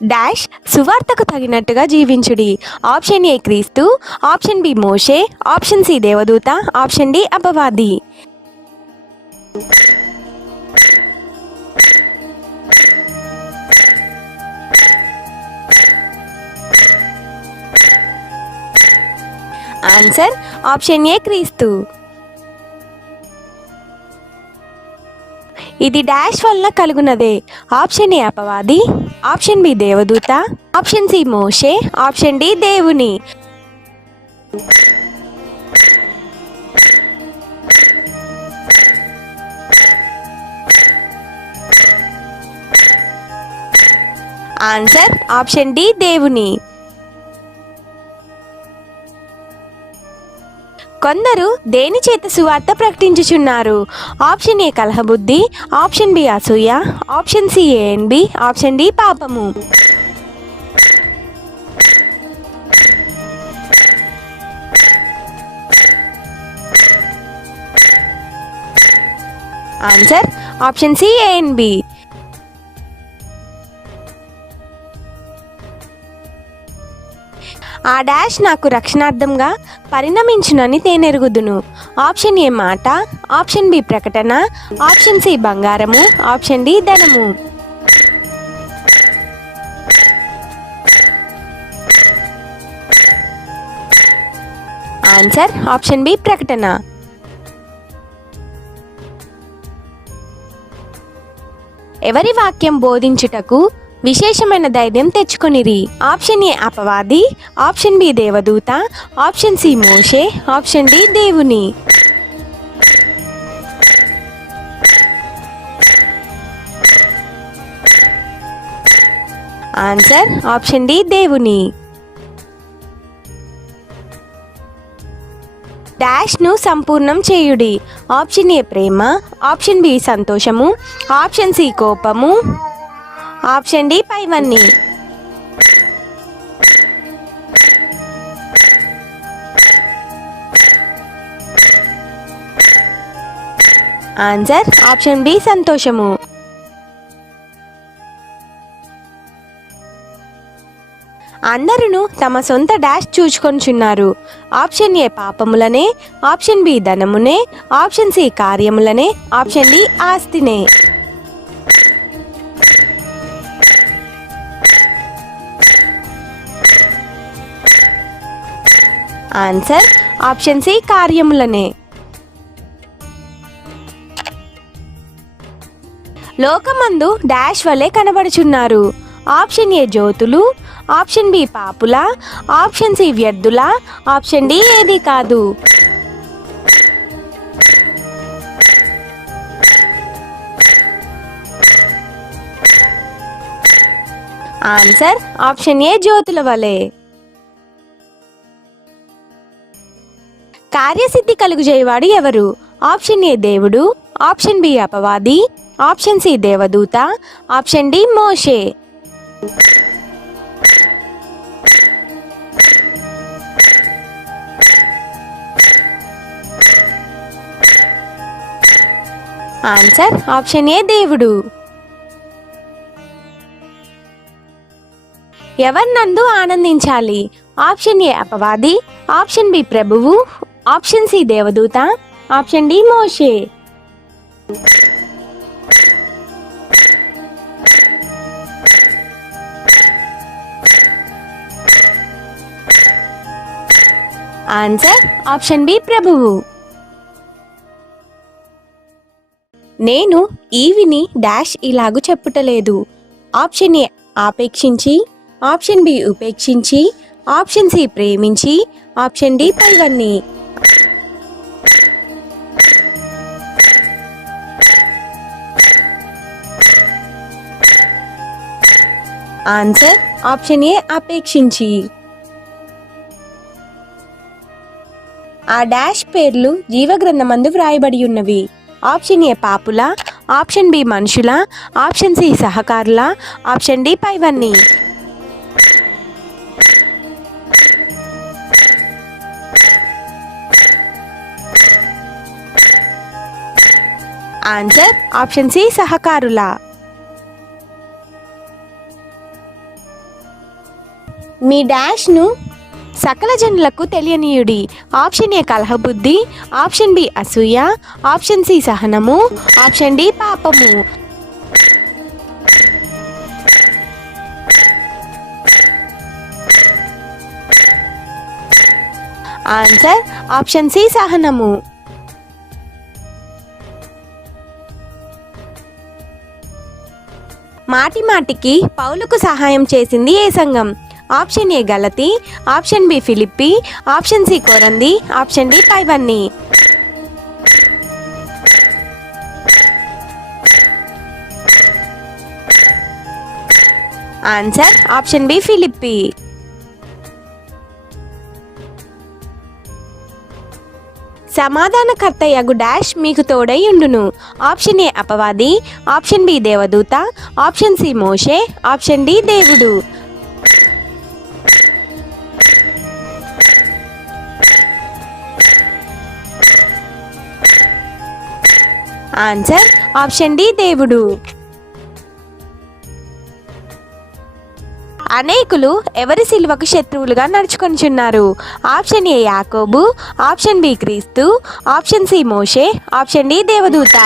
డాష్ సువార్తకు తగినట్టుగా జీవించుడి. ఆప్షన్ ఏ క్రీస్తు, ఆప్షన్ బి మోషే, ఆప్షన్ సి దేవదూత, ఆప్షన్ డి అపవాది. ఆన్సర్ ఆప్షన్ ఏ క్రీస్తు. ఇది డాష్ వల్ల కలుగునదే. ఆప్షన్ ఏ అపవాది, ఆప్షన్ బి దేవదూత, ఆప్షన్ సి మోషే, ఆప్షన్ డి దేవుని. ఆన్సర్ ఆప్షన్ డి దేవుని. కొందరు దేని చేత సువార్త ప్రకటించుచున్నారు? ఆప్షన్ ఏ కలహబుద్ధి, ఆప్షన్ బి అసూయ, option C A N B, option D పాపము. Answer option C A N B. ఆ డాష్ నాకు రక్షణార్థంగా పరిణమించునని నేనెరుగుదును. ఆప్షన్ ఏ మాట, ఆప్షన్ బి ప్రకటన, ఆప్షన్ సి బంగారము, ఆప్షన్ డి ధనము. ఆన్సర్ ఆప్షన్ బి ప్రకటన. ఎవరి వాక్యం బోధించుటకు విశేషమైన ధైర్యం తెచ్చుకొనిరి? ఆప్షన్ ఏ అపవాది, ఆప్షన్ బి దేవదూత, ఆప్షన్ సి మోషే, ఆప్షన్ డి దేవుని. ఆన్సర్ ఆప్షన్ డి దేవుని. డాష్ను సంపూర్ణం చేయుడి. ఆప్షన్ ఏ ప్రేమ, ఆప్షన్ బి సంతోషము, ఆప్షన్ సి కోపము, ఆప్షన్ డి పైవన్నీ. ఆన్సర్ ఆప్షన్ బి సంతోషము. అందరూ తమ సొంత డాష్ చూచుకొనుచున్నారు. ఆప్షన్ ఏ పాపములనే, ఆప్షన్ బి ధనమునే, ఆప్షన్ సి కార్యములనే, ఆప్షన్ డి ఆస్తినే. ఆన్సర్ ఆప్షన్ సి కార్యములనే. లోకమందు డాష్ వలె కనబడుచున్నారు. ఆప్షన్ ఏ జ్యోతులు, ఆప్షన్ బి పాపుల, ఆప్షన్ సి వ్యర్థుల, ఆప్షన్ డి ఏది కాదు. ఆన్సర్ ఆప్షన్ ఏ జ్యోతుల వలె. కార్యసిద్ధి కలుగుజేయవాడు ఎవరు? ఆప్షన్ ఏ దేవుడు, ఆప్షన్ బి అపవాది, ఆప్షన్ సి దేవదూత, ఆప్షన్ డి మోషే. ఆన్సర్ ఆప్షన్ ఏ దేవుడు. ఎవరినందు ఆనందించాలి? ఆప్షన్ ఏ అపవాది, ఆప్షన్ బి ప్రభువు, ఆప్షన్ సి దేవదూత, ఆప్షన్ డి మోషే. ఆన్సర్ ఆప్షన్ బి ప్రభువు. నేను ఈవిని డాష్ ఇలాగు చెప్పుటలేదు. ఆప్షన్ ఏ ఆపేక్షించి, ఆప్షన్ బి ఉపేక్షించి, ఆప్షన్ సి ప్రేమించి, ఆప్షన్ డి పైవన్నీ. ఆన్సర్ ఆప్షన్ ఏ అపేక్షించి. ఆ డాష్ పేర్లు జీవగ్రంథమందు వ్రాయబడి ఉన్నవి. ఆప్షన్ ఏ పాపుల, ఆప్షన్ బి మనుషుల, ఆప్షన్ సి సహకారుల, ఆప్షన్ డి పైవన్నీ. ఆన్సర్ ఆప్షన్ సి సహకారుల. మీ డాష్ను సకల జనులకు తెలియనీయుడి. ఆప్షన్ ఏ కలహబుద్ధి, ఆప్షన్ బి అసూయ, ఆప్షన్ సి సహనము, ఆప్షన్ డి పాపము. ఆన్సర్ ఆప్షన్ సి సహనము. మాటి మాటికి పౌలుకు సహాయం చేసింది ఏ సంఘం? ఆప్షన్ ఏ గలతీ, ఆప్షన్ బి ఫిలిప్పి, ఆప్షన్ సి కొరంది, ఆప్షన్ డి పైవన్నీ. ఆన్సర్ ఆప్షన్ బి ఫిలిప్పి. సమాధానకర్త యగు డాష్ మీకు తోడై ఉండును. ఆప్షన్ ఏ అపవాది, ఆప్షన్ బి దేవదూత, ఆప్షన్ సి మోషే, ఆప్షన్ డి దేవుడు. ఆన్సర్ ఆప్షన్ డి దేవుడు. అనేకులు ఎవరి సిలువకు శత్రువులుగా నడుచుకొనిచున్నారు? ఆప్షన్ ఏ యాకోబు, ఆప్షన్ బి క్రీస్తు, ఆప్షన్ సి మోషే, ఆప్షన్ డి దేవదూత.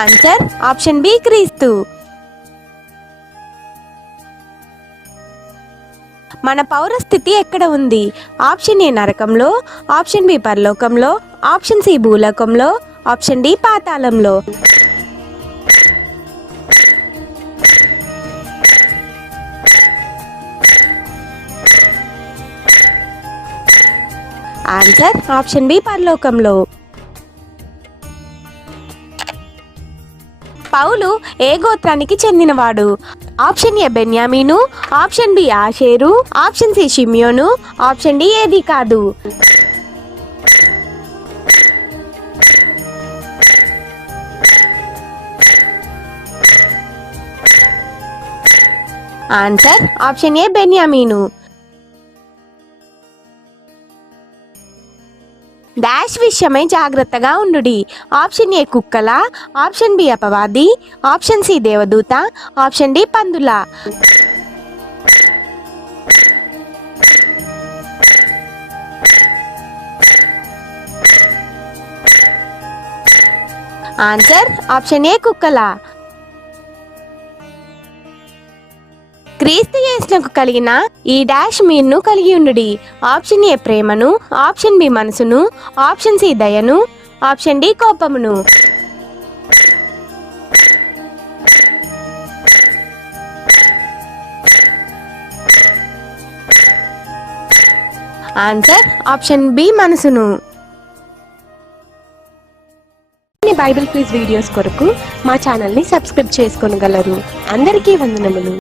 ఆన్సర్ ఆప్షన్ బి క్రీస్తు. మన పౌరస్థితి ఎక్కడ ఉంది? ఆప్షన్ ఏ నరకంలో, ఆప్షన్ బి పరలోకంలో, ఆప్షన్ సి భూలోకంలో, ఆప్షన్ డి పాతాళంలో. ఆన్సర్ ఆప్షన్ బి పరలోకంలో. పౌలు ఏ గోత్రానికి చెందినవాడు? ఆప్షన్ ఏ బెన్యామీను, ఆప్షన్ బి ఆషేరు, ఆప్షన్ సి షిమ్యోను, ఆప్షన్ డి ఏది కాదు. ఆన్సర్ ఆప్షన్ ఏ బెన్యామీను. డాష్ విషయమై జాగ్రత్తగా ఉండుడి. ఆప్షన్ ఏ కుక్కల, ఆప్షన్ బి అపవాది, ఆప్షన్ సి దేవదూత, ఆప్షన్ డి పందుల. ఆన్సర్ ఆప్షన్ ఏ కుక్కల. క్రీస్తు యేసునకు కలిగిన ఈ డాష్ మీరును కలిగి ఉండుడి. ఆప్షన్ ఏ ప్రేమను, ఆప్షన్ బి మనసును, ఆప్షన్ సి దయను, ఆప్షన్ డి కోపమును. ఆన్సర్ ఆప్షన్ బి మనసును. బైబిల్ క్విజ్ వీడియోస్ కొరకు మా ఛానల్ని సబ్స్క్రైబ్ చేసుకోగలరు. అందరికీ వందనములు.